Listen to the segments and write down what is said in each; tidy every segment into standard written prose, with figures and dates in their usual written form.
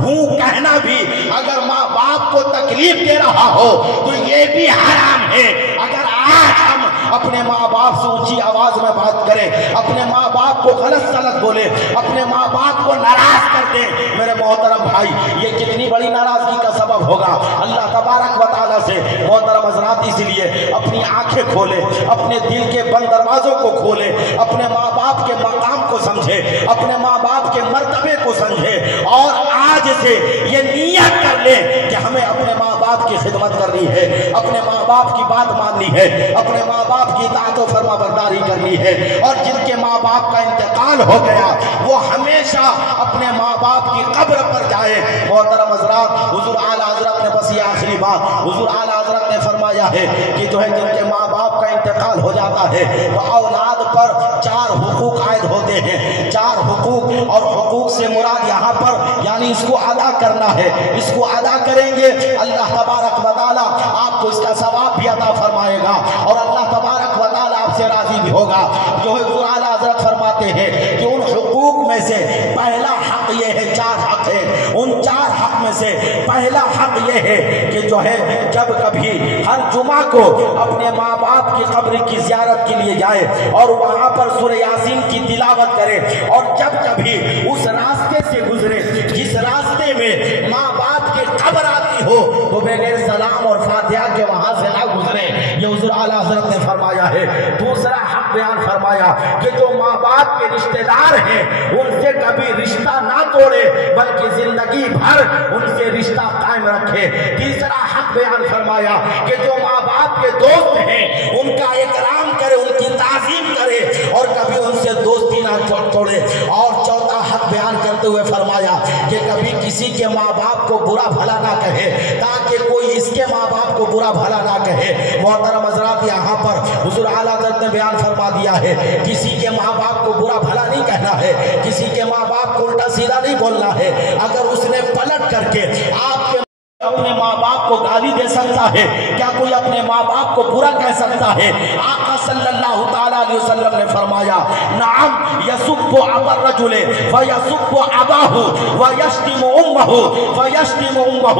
ہوں کہنا بھی اگر ماں باپ کو تکلیف دے رہا ہو تو یہ بھی حرام ہے۔ اگر آج ہم اپنے ماں باپ سے اونچی آواز میں بات کریں، اپنے ماں باپ کو غلط سلط بولے، اپنے ماں باپ کو ناراض کر دیں، میرے محترم بھائی یہ کتنی بڑی ناراضگی کا سبب ہوگا اللہ تبارک و تعالیٰ سے۔ محترم حضرات اس لیے اپنی آنکھیں کھولے، اپنے دل کے بند دروازوں کو کھولے، اپنے ماں باپ کے مقام کو سمجھے، اپنے ماں باپ کے مرتبے کو سمجھے، اور آج سے یہ نیت کر لے کہ ہمیں اپنے ماں باپ کی خدمت کرنی ہے، اپنے ماں باپ کی بات ماننی ہے، اپنے ماں باپ کی اطاعت و فرما برداری کرنی ہے۔ اور جن کے ماں باپ کا انتقال ہو گیا وہ ہمیشہ اپنے ماں باپ کی قبر پر جائے۔ محترم حضرات حضور اعلیٰ حضرت نے بس یہ آخری بات حضور اعلیٰ حضرت نے فرمایا ہے کہ جو ہے جن کے ماں باپ کا انتقال ہو جاتا ہے تو اولاد پر 4 حقوق عائد ہوتے ہیں، 4 حقوق، اور حقوق سے مراد یہاں پر یعنی اس کو ادا کرنا ہے۔ اس کو ادا کریں گے اللہ تبارک و تعالیٰ آپ کو اس کا ثواب بھی عطا فرمائے گا، اور اللہ تبارک و تعالیٰ آپ سے راضی بھی ہوگا۔ جو حضور اعلیٰ حضرت فرماتے ہیں کہ ان حقوق میں سے پہلا حق یہ ہے، 4 حق ہے، ان 4 حق میں سے پہلا حق یہ ہے کہ جو ہے جب کبھی ہر جمعہ کو اپنے ماں باپ کی قبر کی زیارت کے لیے جائے اور وہاں پر سورہ یاسین کی تلاوت کرے، اور جب کبھی اس راستے سے گزرے جس راستے میں ماں باپ کی قبر آتی ہو تو بغیر سلام اور فاتحہ کے وہاں سے نہ گزرے۔ یہ حضور اعلیٰ حضرت نے فرمایا ہے۔ دوسرا حق بیان فرمایا کہ جو ماں باپ کے رشتہ دار ہیں ان سے کبھی رشتہ نہ توڑے بلکہ زندگی بھر ان سے رشتہ قائم رکھے۔ تیسرا حق بیان فرمایا کہ جو ماں باپ کے دوست ہیں ان کا اکرام کرے، ان کی تعظیم کرے اور کبھی ان سے دوستی نہ توڑے۔ اور چوتھا حق بیان کرتے ہوئے فرمایا کہ کبھی کسی کے ماں باپ کو برا بھلا نہ کہے تاکہ کوئی اس کے ماں باپ کو برا بھلا نہ کہے۔ محترم حضرات یہاں پر حضور اعلیٰ حضرت نے بیان فرما دیا ہے کسی کے ماں باپ کو برا بھلا نہیں کہنا ہے، کسی کے ماں باپ کو الٹا سیدھا نہیں بولنا ہے۔ اگر اس نے پلٹ کر کے آپ کے اپنے ماں باپ کو گالی دے سکتا ہے، کیا کوئی اپنے ماں باپ کو برا کہہ سکتا ہے؟ آقا صلی اللہ تعالیٰ علیہ وسلم نے فرمایا نعم یسب ابا الرجل فیسب اباہ ویشتم امہ فیشتم امہ۔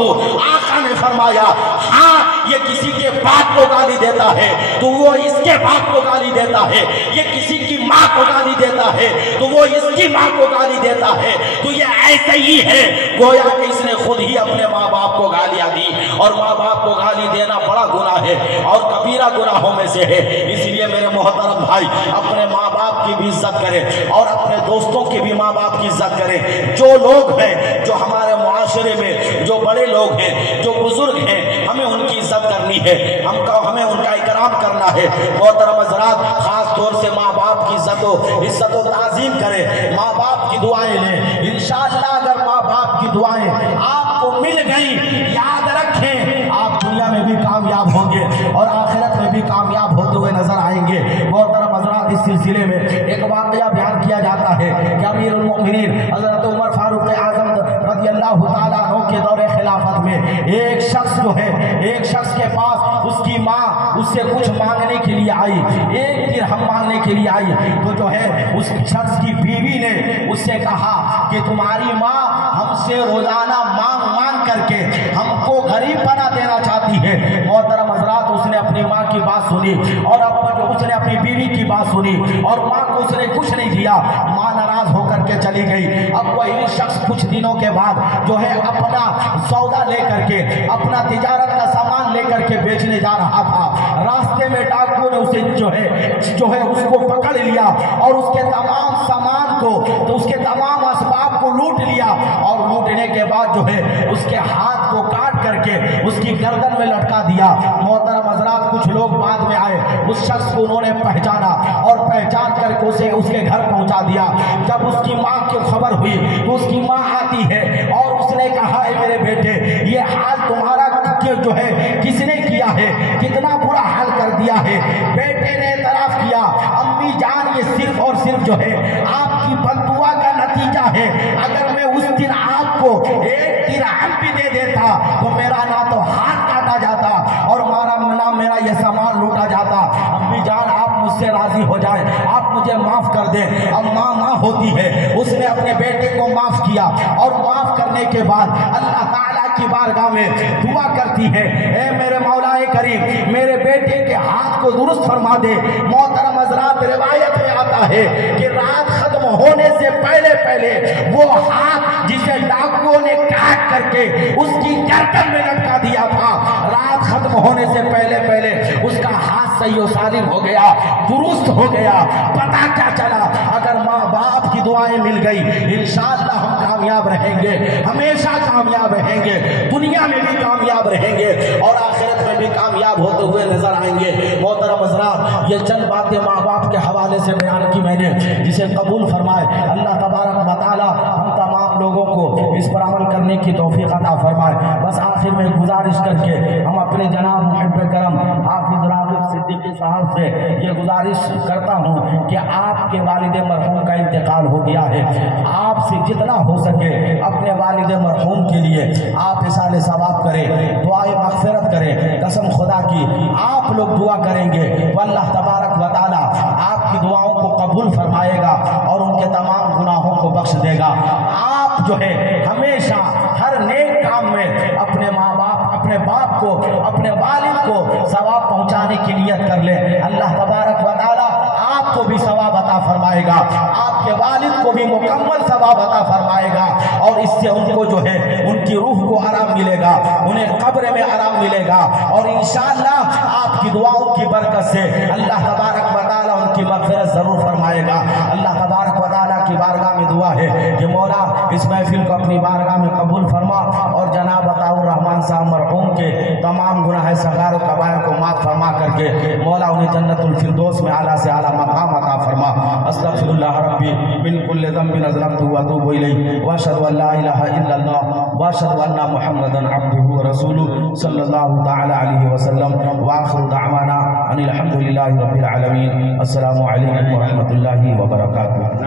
آقا نے فرمایا ہاں یہ کسی کے باپ کو گالی دیتا ہے تو وہ اس کے باپ کو گالی دیتا ہے، یہ کسی کی ماں کو گالی دیتا ہے تو وہ اس کی ماں کو گالی دیتا ہے، تو یہ ایسے ہی ہے گویا کہ اس نے خود ہی اپنے ماں باپ کو گالیاں دی، اور ماں باپ کو گالی دینا بڑا گناہ ہے اور کبیرہ گناہوں میں سے ہے۔ اس لیے میرے محترم بھائی اپنے ماں باپ کی بھی عزت کریں اور اپنے دوستوں کی بھی ماں باپ کی عزت کریں۔ جو لوگ ہیں جو ہمارے معاشرے میں جو بڑے لوگ ہیں جو بزرگ ہیں ہمیں ان کی عزت کرنی ہے، ہمیں ان کا اکرام کرنا ہے۔ محترم حضرات خاص طور سے ماں باپ کی عزت و تعظیم کریں، ماں باپ کی دعائیں لیں۔ انشاءاللہ اگر ماں باپ کی دعائیں آپ کو مل گئی یاد رکھیں آپ دنیا میں بھی کامیاب ہوں گے اور آخرت میں بھی کامیاب ہوتے ہوئے نظر آئیں گے۔ محترم حضرات اس سلسلے میں ایک واقعہ بیان کیا جاتا ہے کہ امیر المؤمنین حضرت عمر فاروق اعظم رضی اللہ تعالیٰ عنہ کے دور خلافت میں ایک شخص کے پاس اس کی ماں اس سے کچھ مانگنے کے لیے آئی، 1 درہم مانگنے کے لیے آئی، تو جو ہے اس شخص کی بیوی نے اس سے کہا کہ تمہاری ماں ہم سے روزانہ مانگ کر کے ہم کو غریب بنا دینا چاہتی ہے۔ محترم حضرات اس نے اپنی ماں کی بات سنی اور اس نے اپنی بیوی کی بات سنی اور ماں کو اس نے کچھ نہیں دیا، ماں ناراض ہو کر کے چلی گئی۔ اب وہی شخص کچھ دنوں کے بعد جو ہے اپنا سودا لے کر کے اپنا تجارت کا سامان لے کر کے بیچنے جا رہا تھا، راستے میں ڈاکو نے اسے جو ہے اس کو پکڑ لیا اور اس کے تمام سامان کو تو اس کے تمام اسباب کو لوٹ لیا، اور لوٹنے کے بعد جو ہے اس کے ہاتھ کو کاٹ کر کے اس کی گردن میں لٹکا دیا۔ محترم حضرات کچھ لوگ بعد میں آئے، اس شخص کو انہوں نے پہچانا اور پہچان کر کے اسے اس کے گھر پہنچا دیا۔ جب اس کی ماں کی خبر ہوئی تو اس کی ماں آتی ہے اور اس نے کہا اے میرے بیٹے یہ حال تمہارا جو ہے کس نے کیا ہے، کتنا برا حال کر دیا ہے۔ بیٹے نے اعتراف کیا امی جان یہ صرف اور صرف جو ہے آپ کی بددعا کا نتیجہ ہے، اگر میں اس دن آپ کو 1 درہم بھی دے دیتا تو میرا نہ تو ہاتھ کاٹا جاتا اور میرا یہ سامان لوٹا جاتا۔ امی جان آپ مجھ سے راضی ہو جائیں، آپ مجھے معاف کر دیں۔ اب ماں ہوتی ہے، اس نے اپنے بیٹے کو معاف کیا۔ کیا اور معاف کرنے کے بعد اللہ تعالیٰ کی بارگاہ میں دعا کرتی ہے، اے میرے مولا کریم میرے بیٹے کے ہاتھ کو درست فرما دے۔ محترم حضرات، روایت میں آتا ہے کہ رات ختم ہونے سے پہلے پہلے وہ ہاتھ جسے ڈاکوؤں نے کاٹ کر کے اس کی گردن میں لٹکا دیا تھا، رات ختم ہونے سے پہلے پہلے اس کا ہاتھ صحیح و سالم ہو گیا، درست ہو گیا۔ پتہ کیا چلا؟ اگر ماں باپ کی دعائیں مل گئی انشاءاللہ ہم کامیاب رہیں گے، ہمیشہ کامیاب رہیں گے، دنیا میں بھی کامیاب رہیں گے اور آخرت میں بھی کامیاب ہوتے ہوئے نظر آئیں گے۔ محترم حضرات، یہ چند باتیں ماں باپ کے حوالے سے بیان کی میں نے، جسے قبول فرمائے اللہ تبارک و تعالی ہم تمام لوگوں کو اس پر عمل کرنے کی توفیق عطا فرمائے۔ بس آخر میں گزارش کر کے ہم اپنے جناب محب کرم حافظ راغب صدیقی صاحب سے یہ گزارش کرتا ہوں کہ آپ کے والد مرحوم کا انتقال ہو گیا ہے، آپ سے جتنا ہو سکے اپنے والد مرحوم کے لیے آپ اصال ثواب کریں، دعائے مغفرت کریں۔ قسم خدا کی آپ لوگ دعا کریں گے تو اللہ تبارک و تعالی آپ کی دعاؤں کو قبول فرمائے گا اور ان کے تمام گناہوں کو بخش دے گا۔ آپ جو ہے ہمیشہ ہر نیک کام میں اپنے ماں باپ، اپنے باپ کو، اپنے والد کو ثواب پہنچانے کی نیت کر لیں، اللہ تبارک و تعالی آپ کو بھی ثواب عطا فرمائے گا، آپ کے والد کو بھی مکمل ثواب عطا فرمائے گا، اور اس سے ان کو جو ہے ان کی روح کو آرام ملے گا، انہیں قبر میں آرام ملے گا، اور انشاءاللہ آپ کی دعاؤں کی برکت سے اللہ تبارک و تعالی ان کی مغفرت ضرور فرمائے گا۔ اللہ تبارک و تعالی کی بارگاہ میں دعا ہے کہ مولا اس محفل کو اپنی بارگاہ میں قبول فرما اور جناب عطاء الرحمن صاحب مرحوم کے تمام گناہ صغائر و کبائر کو معاف فرما کر کے مولا انہیں جنت الفردوس میں اعلیٰ سے اعلیٰ مقام عطا فرما۔ استغفر اللہ ربی من کل ذنب اظلمتہ واتوب الیہ واشہد ان لا الہ الا اللہ واشہد ان محمدا عبدہ ورسولہ صلی اللہ تعالی علیہ وسلم وآخر دعوانا ان الحمد للہ رب العالمین۔ السلام علیکم ورحمۃ اللہ وبرکاتہ۔